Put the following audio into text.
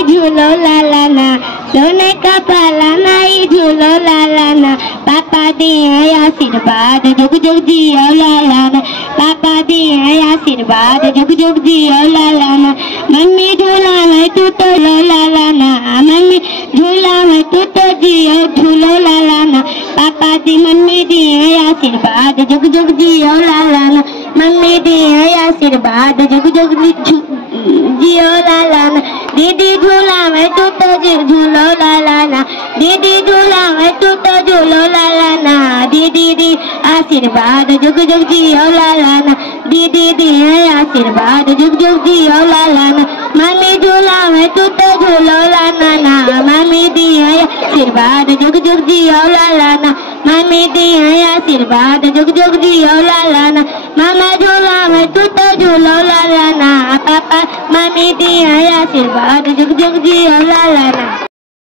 नहीं झूलो लाला ना, सोने का पाला नहीं झूलो लाला ना, पापा दिए आशीर्वाद जुग जुग जियो लाला ना, पापा दिए आशीर्वाद जुग जुग जियो लाला ना, मम्मी झूला में तू तो लाला ना, मम्मी झूला में तू तो जियो झूलो लाला ना, पापा दी मम्मी दिए आशीर्वाद जुग जुग जियो लाला ना, मम्मी दिए आशीर्वाद जुग जुग जियो लाला ना, दीदी झूला में तू तो झूलो लाला ना, दीदी झूला में तू तो झूलो लाला ना, दीदी दी आशीर्वाद जुग जुग जियो लाला ना, दीदी दी आशीर्वाद जुग जुग जियो लाला ना, मम्मी झूला में तू तो झूलो लाला ना, मम्मी दी आशीर्वाद जुग जुग जियो लाला ना, मम्मी दी आशीर्वाद जुग जुग जियो लाला ना, मामा झूला में तू तो झूलो लाला ना, पापा मम्मी दी आशीर्वाद जुग जुग जियो लाला ना।